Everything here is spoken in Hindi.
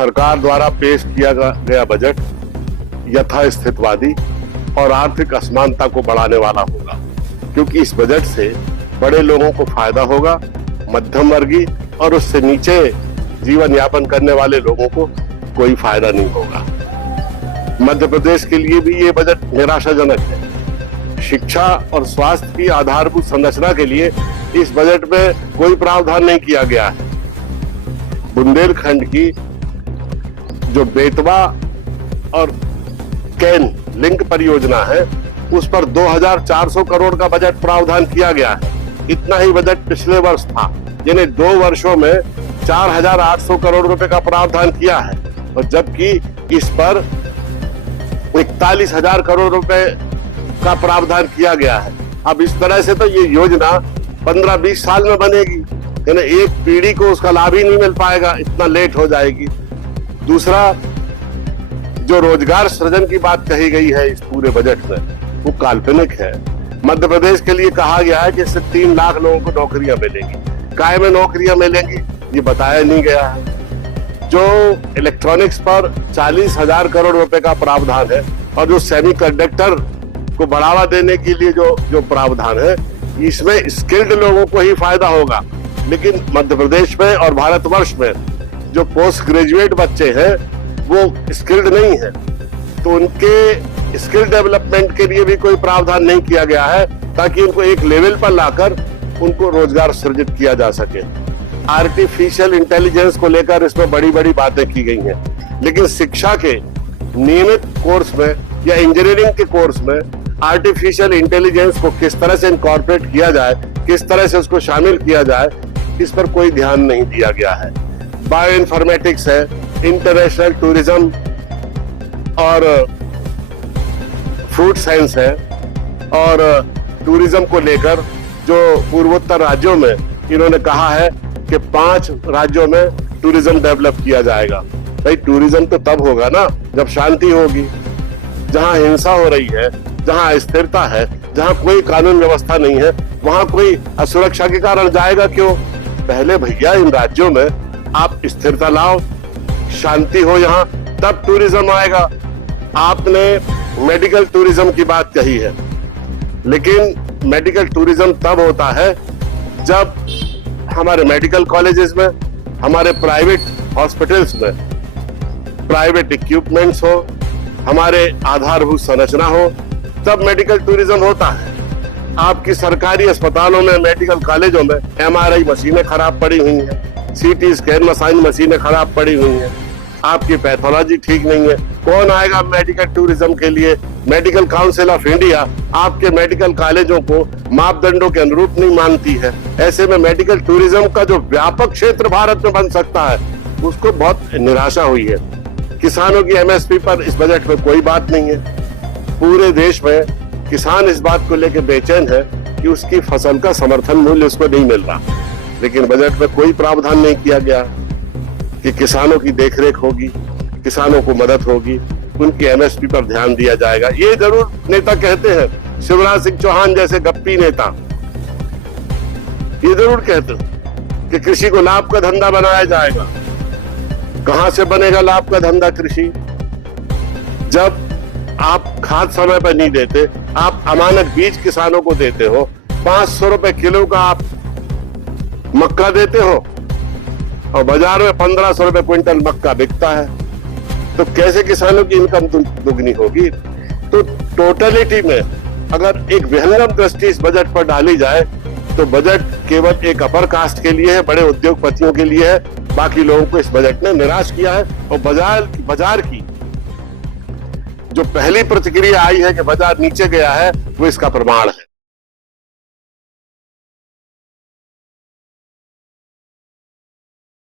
सरकार द्वारा पेश किया गया बजट यथास्थितिवादी और आर्थिक असमानता को बढ़ाने वाला होगा, क्योंकि इस बजट से बड़े लोगों को फायदा होगा, मध्यम वर्गीय और उससे नीचे जीवन यापन करने वाले लोगों को कोई फायदा नहीं होगा। मध्य प्रदेश के लिए भी ये बजट निराशाजनक है। शिक्षा और स्वास्थ्य की आधारभूत संरचना के लिए इस बजट में कोई प्रावधान नहीं किया गया है। बुंदेलखंड की जो बेतवा और कैन लिंक परियोजना है, उस पर 2400 करोड़ का बजट प्रावधान किया गया है। इतना ही बजट पिछले वर्ष था, जिन्हें 2 वर्षों में 4800 करोड़ रुपए का प्रावधान किया है, और जबकि इस पर 41,000 करोड़ रुपए का प्रावधान किया गया है। अब इस तरह से तो ये योजना 15-20 साल में बनेगी, यानी एक पीढ़ी को उसका लाभ ही नहीं मिल पाएगा, इतना लेट हो जाएगी। दूसरा, जो रोजगार सृजन की बात कही गई है इस पूरे बजट में, वो काल्पनिक है। मध्य प्रदेश के लिए कहा गया है कि इससे 3 लाख लोगों को नौकरियां मिलेंगी। काय में नौकरियां मिलेंगी ये बताया नहीं गया है। जो इलेक्ट्रॉनिक्स पर 40,000 करोड़ रुपए का प्रावधान है, और जो सेमीकंडक्टर को बढ़ावा देने के लिए जो प्रावधान है, इसमें स्किल्ड लोगों को ही फायदा होगा। लेकिन मध्य प्रदेश में और भारतवर्ष में जो पोस्ट ग्रेजुएट बच्चे हैं वो स्किल्ड नहीं है, तो उनके स्किल डेवलपमेंट के लिए भी कोई प्रावधान नहीं किया गया है, ताकि उनको एक लेवल पर लाकर उनको रोजगार सृजित किया जा सके। आर्टिफिशियल इंटेलिजेंस को लेकर इसमें बड़ी बड़ी बातें की गई हैं, लेकिन शिक्षा के नियमित कोर्स में या इंजीनियरिंग के कोर्स में आर्टिफिशियल इंटेलिजेंस को किस तरह से इनकॉर्पोरेट किया जाए, किस तरह से उसको शामिल किया जाए, इस पर कोई ध्यान नहीं दिया गया है। बायो इन्फॉर्मेटिक्स है, इंटरनेशनल टूरिज्म और फ्रूट साइंस है, और टूरिज्म को लेकर जो पूर्वोत्तर राज्यों में इन्होंने कहा है कि 5 राज्यों में टूरिज्म डेवलप किया जाएगा। भाई, टूरिज्म तो तब होगा ना जब शांति होगी। जहां हिंसा हो रही है, जहां अस्थिरता है, जहां कोई कानून व्यवस्था नहीं है, वहां कोई असुरक्षा के कारण जाएगा क्यों? पहले भैया इन राज्यों में आप स्थिरता लाओ, शांति हो यहाँ, तब टूरिज्म आएगा। आपने मेडिकल टूरिज्म की बात कही है, लेकिन मेडिकल टूरिज्म तब होता है जब हमारे मेडिकल कॉलेजेस में, हमारे प्राइवेट हॉस्पिटल्स में प्राइवेट इक्विपमेंट्स हो, हमारे आधारभूत संरचना हो, तब मेडिकल टूरिज्म होता है। आपकी सरकारी अस्पतालों में, मेडिकल कॉलेजों में MRI मशीनें खराब पड़ी हुई हैं, CT स्कैन मशीनें खराब पड़ी हुई हैं, आपकी पैथोलॉजी ठीक नहीं है। कौन आएगा मेडिकल टूरिज्म के लिए? मेडिकल काउंसिल ऑफ इंडिया आपके मेडिकल कॉलेजों को मापदंडों के अनुरूप नहीं मानती है। ऐसे में मेडिकल टूरिज्म का जो व्यापक क्षेत्र भारत में बन सकता है, उसको बहुत निराशा हुई है। किसानों की MSP पर इस बजट में कोई बात नहीं है। पूरे देश में किसान इस बात को लेकर बेचैन है कि उसकी फसल का समर्थन मूल्य उसको नहीं मिल रहा, लेकिन बजट में कोई प्रावधान नहीं किया गया कि किसानों की देखरेख होगी, किसानों को मदद होगी, उनकी MSP पर ध्यान दिया जाएगा। ये जरूर नेता कहते हैं, शिवराज सिंह चौहान जैसे गप्पी नेता ये जरूर कहते हैं कि कृषि को लाभ का धंधा बनाया जाएगा। कहां से बनेगा लाभ का धंधा कृषि? जब आप खाद समय पर नहीं देते, आप अमानक बीज किसानों को देते हो, 500 रुपए किलो का आप मक्का देते हो, और बाजार में 1500 रुपए क्विंटल मक्का बिकता है, तो कैसे किसानों की इनकम दुगनी होगी? तो टोटलिटी में अगर एक विहंगम दृष्टि इस बजट पर डाली जाए, तो बजट केवल एक अपर कास्ट के लिए है, बड़े उद्योगपतियों के लिए है। बाकी लोगों को इस बजट ने निराश किया है, और बाजार की जो पहली प्रतिक्रिया आई है कि बाजार नीचे गया है, वो इसका प्रमाण है।